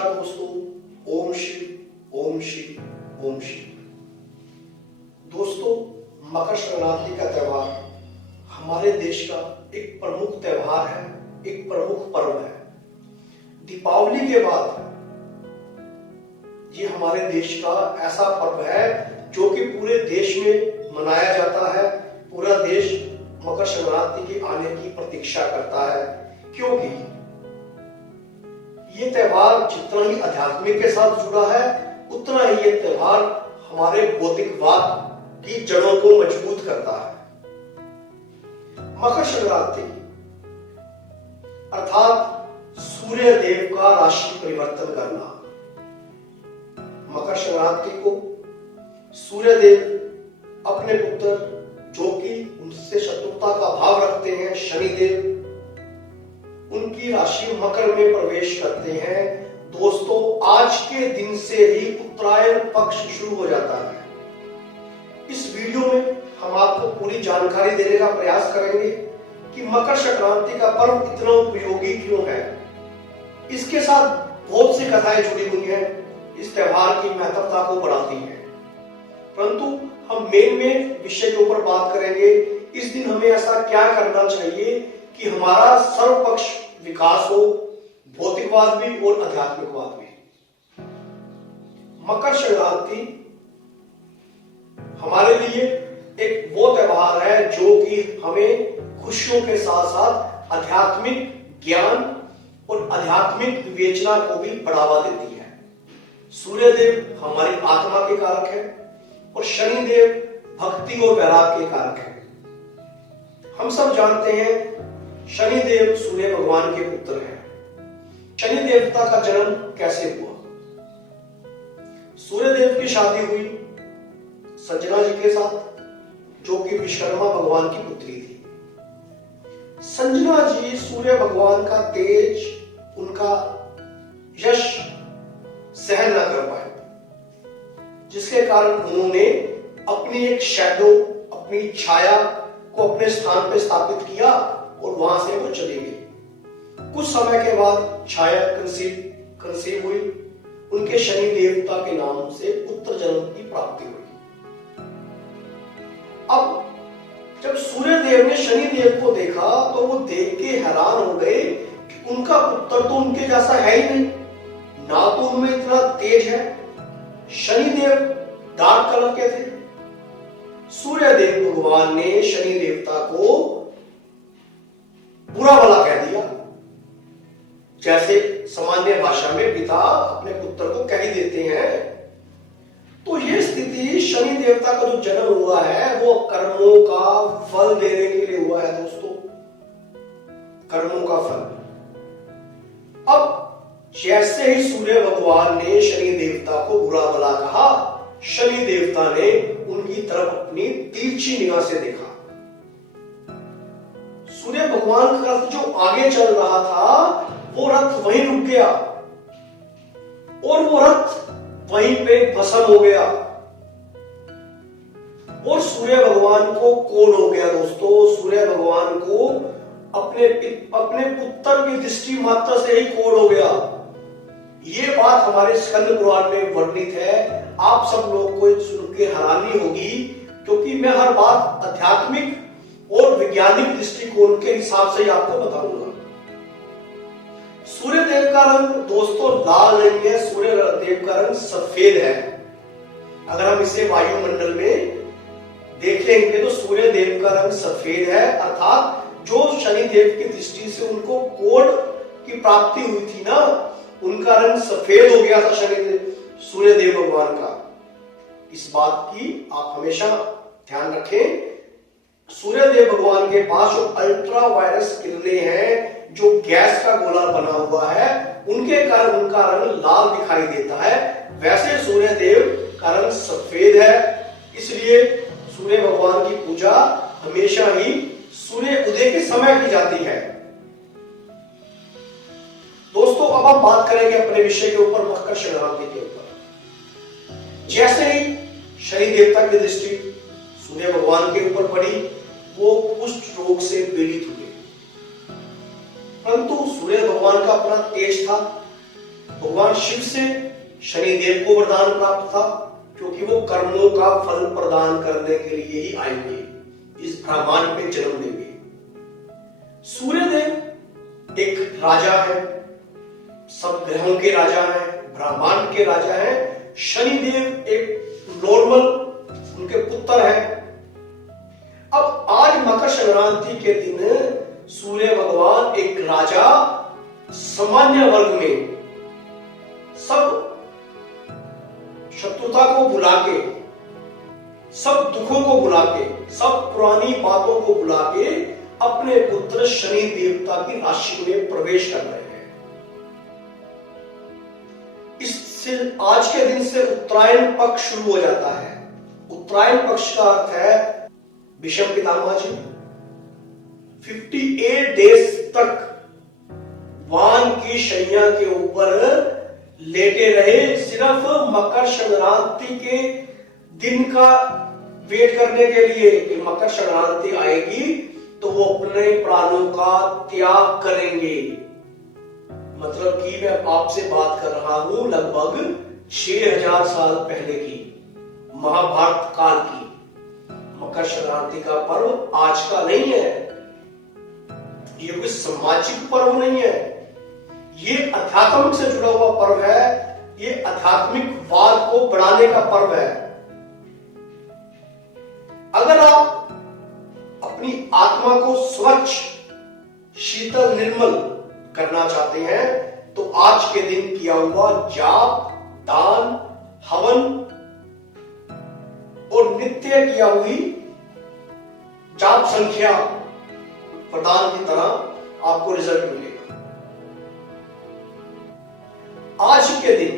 नमस्कार दोस्तों। ओम शिव ओम शिव ओम शिव। दोस्तों, मकर संक्रांति का त्योहार हमारे देश का एक प्रमुख त्योहार है, एक प्रमुख पर्व है। दीपावली के बाद ये हमारे देश का ऐसा पर्व है जो कि पूरे देश में मनाया जाता है। पूरा देश मकर संक्रांति के आने की प्रतीक्षा करता है, क्योंकि ये त्योहार जितना ही आध्यात्मिक के साथ जुड़ा है, उतना ही ये त्योहार हमारे भौतिकवाद की जड़ों को मजबूत करता है। मकर संक्रांति अर्थात सूर्य देव का राशि परिवर्तन करना। मकर संक्रांति को सूर्य देव अपने पुत्र, जो कि उनसे शत्रुता का भाव रखते हैं, शनिदेव, उनकी राशि मकर में प्रवेश करते हैं। दोस्तों, आज के दिन से ही उत्तरायण पक्ष शुरू हो जाता है। इस वीडियो में हम आपको पूरी जानकारी देने का प्रयास करेंगे कि मकर संक्रांति का पर्व इतना उपयोगी क्यों है। इसके साथ बहुत सी कथाएं जुड़ी हुई हैं, इस त्योहार की महत्वता को बढ़ाती हैं। परंतु हम मेन विषय के ऊपर बात करेंगे। इस दिन हमें ऐसा क्या करना चाहिए कि हमारा सर्वपक्ष विकास हो, भौतिकवाद भी और आध्यात्मिकवाद भी। मकर संक्रांति हमारे लिए एक वो त्योहार है जो कि हमें खुशियों के साथ साथ आध्यात्मिक ज्ञान और आध्यात्मिक विवेचना को भी बढ़ावा देती है। सूर्यदेव हमारी आत्मा के कारक है और शनिदेव भक्ति और वैराग्य के कारक है। हम सब जानते हैं शनिदेव सूर्य भगवान के पुत्र हैं। शनि देवता का जन्म कैसे हुआ? सूर्यदेव की शादी हुई संजना जी के साथ, जो कि विश्वकर्मा भगवान की पुत्री थी। संजना जी सूर्य भगवान का तेज, उनका यश सहन न कर पाए, जिसके कारण उन्होंने अपनी एक शैडो, अपनी छाया को अपने स्थान पर स्थापित किया और वहां से वो चली गई। कुछ समय के बाद छाया कंसीव हुई। उनके शनि देवता के नाम से पुत्र जन्म की प्राप्ति हुई। अब जब सूर्य देव ने शनि देव को देखा तो वो देख के हैरान हो गए कि उनका पुत्र तो उनके जैसा है ही नहीं, ना तो उनमें इतना तेज है। शनि देव डार्क कलर के थे। सूर्य देव भगवान ने शनि देवता को बुरा भला कह दिया, जैसे सामान्य भाषा में पिता अपने पुत्र को कह ही देते हैं। तो यह स्थिति शनि देवता का जो जन्म हुआ है वो कर्मों का फल देने के लिए हुआ है। दोस्तों, कर्मों का फल। अब जैसे ही सूर्य भगवान ने शनि देवता को बुरा भला कहा, शनि देवता ने उनकी तरफ अपनी तिरछी निगाह से देखा। सूर्य भगवान का रथ जो आगे चल रहा था, वो रथ वहीं रुक गया और वो रथ वहीं पे भस्म हो गया और सूर्य भगवान को कोढ़ हो गया। दोस्तों, सूर्य भगवान को अपने पुत्र की दृष्टि मात्र से ही कोढ़ हो गया। ये बात हमारे स्कंद पुराण में वर्णित है। आप सब लोग को सुन के हैरानी होगी, क्योंकि मैं हर बात आध्यात्मिक और वैज्ञानिक दृष्टिकोण के हिसाब से आपको बताऊंगा। सूर्य देव का रंग दोस्तों लाल नहीं है, सूर्य देव का रंग सफेद है। अगर हम इसे वायुमंडल में देखेंगे तो सूर्य देव का रंग सफेद है, अर्थात जो शनि देव की दृष्टि से उनको कोढ़ की प्राप्ति हुई थी ना, उनका रंग सफेद हो गया था सूर्य देव भगवान का। इस बात की आप हमेशा ध्यान रखें। सूर्य देव भगवान के पास जो अल्ट्रा वायरस किरणें हैं, जो गैस का गोला बना हुआ है, उनके कारण उनका रंग लाल दिखाई देता है। वैसे सूर्य देव का रंग सफेद है, इसलिए सूर्य भगवान की पूजा हमेशा ही सूर्य उदय के समय की जाती है। दोस्तों, अब हम बात करेंगे अपने विषय के ऊपर, मकर संक्रांति के ऊपर। जैसे ही शनि देवता की दृष्टि सूर्य भगवान के ऊपर पड़ी, वो कुष्ठ रोग से पीड़ित हुए। परंतु सूर्य भगवान का अपना तेज था, भगवान शिव से शनिदेव को वरदान प्राप्त था, क्योंकि वो कर्मों का फल प्रदान करने के लिए ही आएंगे, इस ब्रह्मांड पे जन्म लेंगे। सूर्यदेव एक राजा है, सब ग्रहों के राजा हैं, ब्रह्मांड के राजा हैं। शनिदेव एक नॉर्मल उनके पुत्र हैं। अब आज मकर संक्रांति के दिन सूर्य भगवान एक राजा सामान्य वर्ग में सब शत्रुता को भुला के, सब दुखों को भुला के, सब पुरानी बातों को भुला के अपने पुत्र शनि देवता की राशि में प्रवेश कर रहे हैं। इससे आज के दिन से उत्तरायण पक्ष शुरू हो जाता है। उत्तरायण पक्ष का अर्थ है विषम पितामह जी 58 डेज तक वान की शैया के ऊपर लेटे रहे, सिर्फ मकर संक्रांति के दिन का वेट करने के लिए कि मकर संक्रांति आएगी तो वो अपने प्राणों का त्याग करेंगे। मतलब कि मैं आपसे बात कर रहा हूं लगभग 6000 साल पहले की, महाभारत काल की। मकर संक्रांति का पर्व आज का नहीं है, ये कोई सामाजिक पर्व नहीं है, ये अध्यात्म से जुड़ा हुआ पर्व है, ये आध्यात्मिक वाद को बढ़ाने का पर्व है। अगर आप अपनी आत्मा को स्वच्छ, शीतल, निर्मल करना चाहते हैं तो आज के दिन किया हुआ जाप, दान, हवन और नित्य किया हुई जाप संख्या प्रदान की तरह आपको रिजल्ट मिलेगा। आज के दिन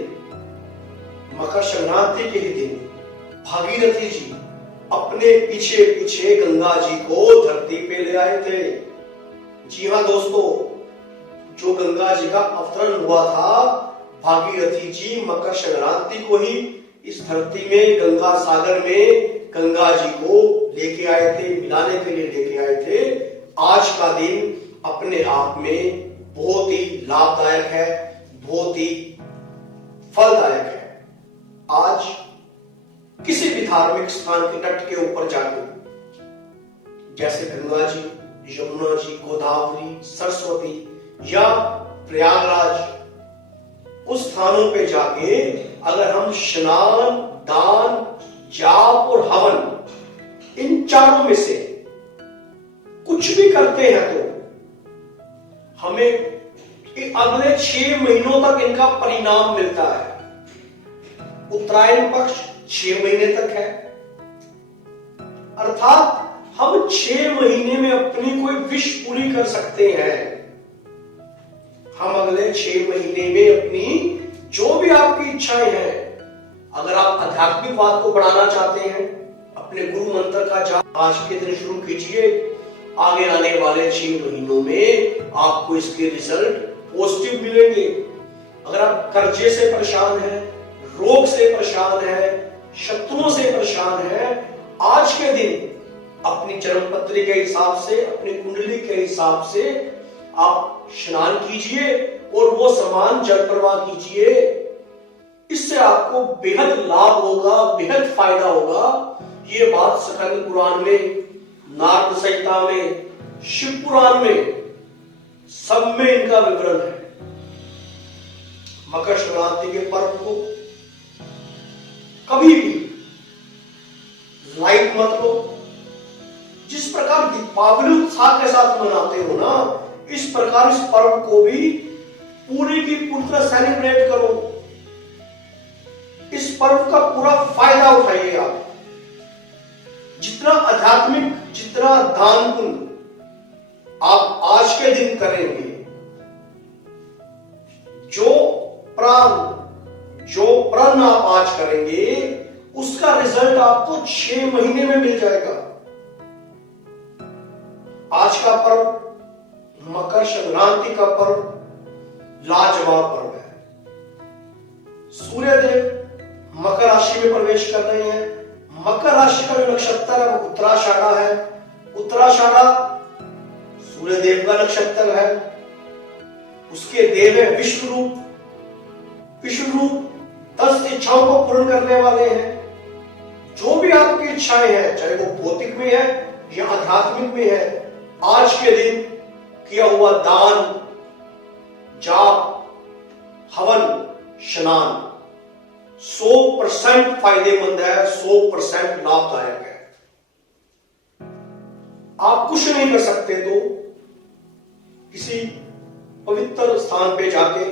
मकर संक्रांति के दिन भागीरथी जी अपने पीछे पीछे गंगा जी को धरती पे ले आए थे। जी हां दोस्तों, जो गंगा जी का अवतरण हुआ था, भागीरथी जी मकर संक्रांति को ही इस धरती में गंगा सागर में गंगा जी को लेके आए थे, मिलाने के लिए लेके आए थे। आज का दिन अपने आप में बहुत ही लाभदायक है, बहुत ही फलदायक है। आज किसी भी धार्मिक स्थान के तट के ऊपर जाके, जैसे गंगा जी, यमुना जी, गोदावरी, सरस्वती या प्रयागराज, उस स्थानों पे जाके अगर हम स्नान, दान, जाप और हवन इन चारों में से कुछ भी करते हैं तो हमें अगले 6 महीनों तक इनका परिणाम मिलता है। उत्तरायण पक्ष 6 महीने तक है, अर्थात हम 6 महीने में अपनी कोई विश पूरी कर सकते हैं। हम अगले 6 महीने में अपनी जो भी आपकी इच्छाएं हैं, अगर आप आध्यात्मिक बात को बढ़ाना चाहते हैं, अपने गुरु मंत्र का जाप आज के दिन शुरू कीजिए। आगे आने वाले 6 महीनों में आपको इसके रिजल्ट पॉजिटिव मिलेंगे। अगर आप कर्जे से परेशान हैं, रोग से परेशान हैं, शत्रुओं से परेशान हैं, आज के दिन अपनी जन्म पत्री के हिसाब से, अपनी कुंडली के हिसाब से आप स्नान कीजिए और वो समान जल प्रवाह कीजिए। इससे आपको बेहद लाभ होगा, बेहद फायदा होगा। ये बात स्कंद पुराण में, नारद संहिता में, शिव पुराण में, सब में इनका विवरण है। मकर संक्रांति के पर्व को कभी भी लाइट मत लो। जिस प्रकार दीपावली उत्साह के साथ मनाते हो ना, इस प्रकार इस पर्व को भी पूरी की पूरी तरह सेलिब्रेट करो। इस पर्व का पूरा फायदा उठाइए आप। जितना आध्यात्मिक, जितना दान पुण्य आप आज के दिन करेंगे, जो प्रण आप आज करेंगे, उसका रिजल्ट आपको 6 महीने में मिल जाएगा। आज का पर्व, मकर संक्रांति का पर्व लाजवाब पर्व है। सूर्यदेव मकर राशि में प्रवेश कर रहे हैं। मकर राशि का जो नक्षत्र है वो उत्तराषाढ़ा है। उत्तराषाढ़ा सूर्यदेव का नक्षत्र है। उसके देव है विश्वरूप। विष्णु रूप 10 इच्छाओं को पूर्ण करने वाले हैं। जो भी आपकी इच्छाएं हैं, चाहे वो भौतिक में है या आध्यात्मिक में है, आज के दिन किया हुआ दान, जाप, हवन, स्नान 100% फायदेमंद है, 100% लाभदायक है। आप कुछ नहीं कर सकते तो किसी पवित्र स्थान पे जाके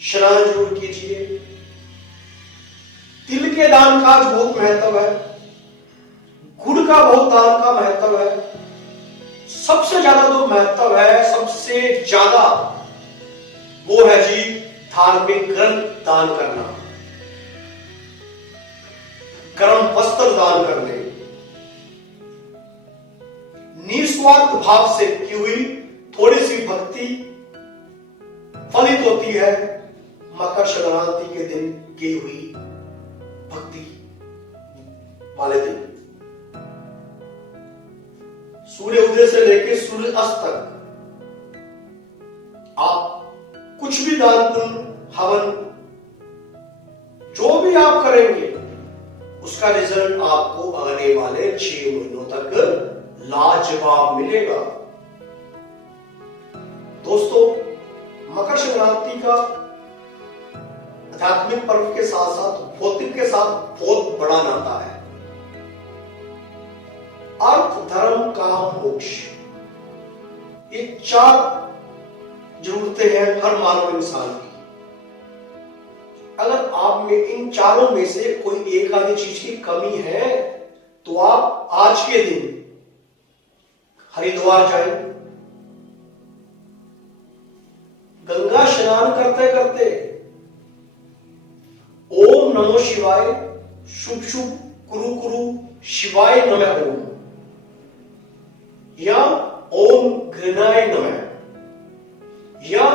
स्नान जरूर कीजिए। तिल के दान का आज बहुत महत्व है, गुड़ का बहुत दान का महत्व है। सबसे ज्यादा जो महत्व है, सबसे ज्यादा वो है जी धार्मिक ग्रंथ दान करना, गर्म वस्त्र दान करने, निस्वार्थ भाव से की हुई थोड़ी सी भक्ति फलित होती है मकर संक्रांति के दिन की हुई भक्ति वाले दिन। सूर्य उदय से लेकर सूर्य अस्त तक आप कुछ भी दान पुण्य हवन जो भी आप करेंगे, उसका रिजल्ट आपको आने वाले 6 महीनों तक लाजवाब मिलेगा। दोस्तों, मकर संक्रांति का आध्यात्मिक पर्व के साथ साथ भौतिक के साथ बहुत बड़ा नाता है। अर्थ, धर्म, काम, मोक्ष, ये 4 जरूरतें हैं हर मानव इंसान की। अगर आप में इन चारों में से कोई एक आधी चीज की कमी है तो आप आज के दिन हरिद्वार जाएं, गंगा स्नान करते करते ओम नमो शिवाय, शुभ शुभ कुरु कुरु शिवाय नमः ओम, या ओम घृणाय नमः, या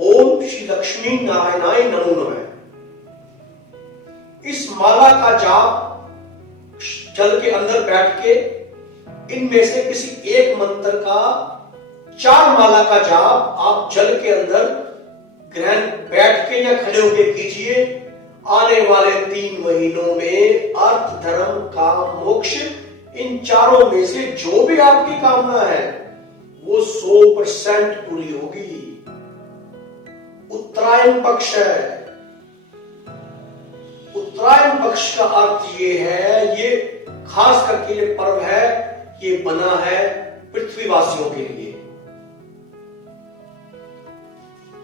ओम श्री लक्ष्मी नारायणाय नमो नमः। इस माला का जाप जल के अंदर बैठ के इनमें से किसी एक मंत्र का 4 माला का जाप आप जल के अंदर ग्रहण बैठ के या खड़े होकर कीजिए। आने वाले 3 महीनों में अर्थ, धर्म, काम, मोक्ष, इन चारों में से जो भी आपकी कामना है वो 100% पूरी होगी। उत्तरायण पक्ष है। उत्तरायण पक्ष का अर्थ ये है, ये खास करके ये पर्व है, ये बना है पृथ्वीवासियों के लिए।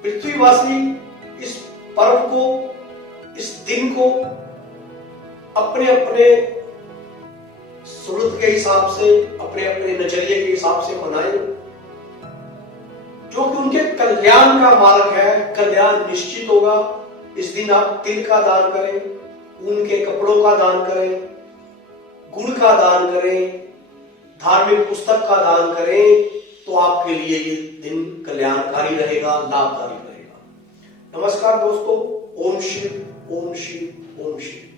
पृथ्वीवासी इस पर्व को, इस दिन को अपने अपने सूरत के हिसाब से, अपने अपने नजरिए के हिसाब से मनाएं, जो कि उनके कल्याण का मार्ग है। कल्याण निश्चित होगा। इस दिन आप तिल का दान करें, ऊन के कपड़ों का दान करें, गुड़ का दान करें, धार्मिक पुस्तक का दान करें, तो आपके लिए ये दिन कल्याणकारी रहेगा, लाभकारी रहेगा। नमस्कार दोस्तों, ओम शिव, ओम शिव, ओम शिव।